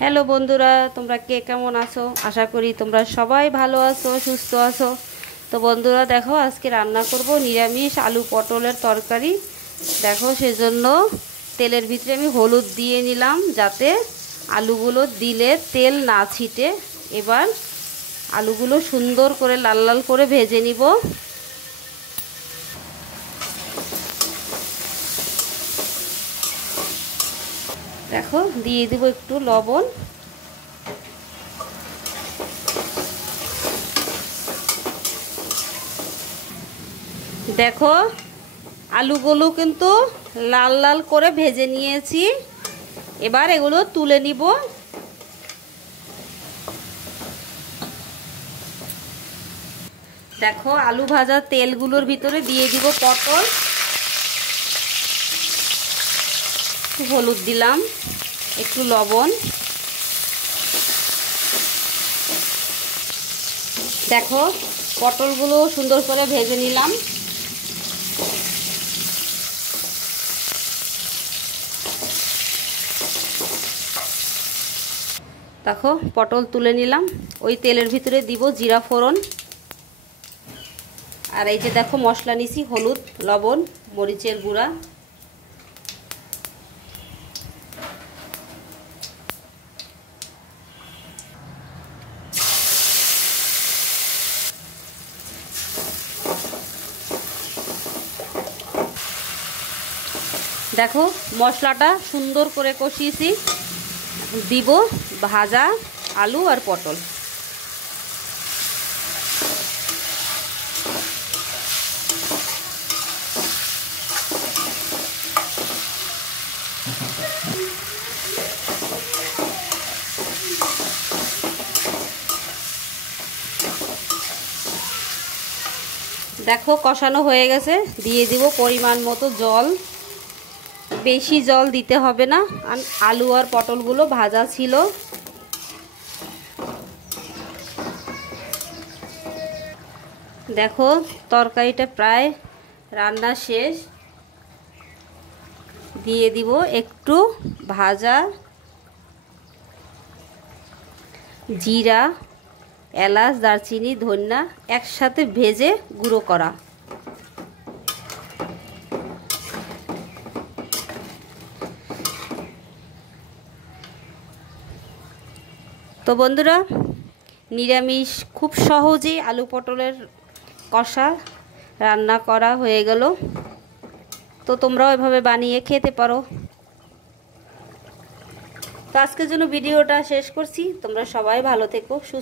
Hello বন্ধুরা, তোমরা কে কেমন আছো? আশা করি তোমরা সবাই ভালো আছো, সুস্থ আছো। তো বন্ধুরা দেখো, আজকে রান্না করব নিরামিষ আলু পটলের তরকারি। দেখো, সেজন্য তেলের ভিতরে আমি হলুদ দিয়ে নিলাম যাতে আলুগুলো দিলে তেল না ছিটে। এবার আলুগুলো সুন্দর করে লাল লাল করে ভেজে নিব। দেখো, দিয়ে দিব একটু লবণ। দেখো, আলুগুলো কিন্তু লাল লাল করে ভেজে নিয়েছি। এবার এগুলো তুলে নিব। দেখো, আলু ভাজা তেলগুলোর ভিতরে দিয়ে দিব পটল, একটু হলুদ দিলাম, একটু লবণ। দেখো, পটলগুলো সুন্দর করে ভেজে নিলাম। দেখো, পটল তুলে নিলাম। ওই তেলের ভিতরে দিব জিরা ফোড়ন। আর এই যে দেখো, মশলা নিছি, হলুদ, লবণ, মরিচের গুঁড়া। দেখো, মশলাটা সুন্দর করে কষিয়েছি। দিব ভাজা আলু আর পটল। দেখো, কষানো হয়ে গেছে। দিয়ে দিব পরিমাণ মতো জল। বেশি জল দিতে হবে না, আলু আর পটলগুলো ভাজা ছিল। দেখো, তরকারিটা প্রায় রান্না শেষ। দিয়ে দিব একটু ভাজা জিরা, এলাচ, দারচিনি, ধনিয়া একসাথে ভেজে গুঁড়ো করা। তো বন্ধুরা, নিরামিষ খুব সহজেই আলু পটলের কষা রান্না করা হয়ে গেল। তো তোমরাও এভাবে বানিয়ে খেতে পারো। তো আজকের জন্য ভিডিওটা শেষ করছি। তোমরা সবাই ভালো থেকো, সুস্থ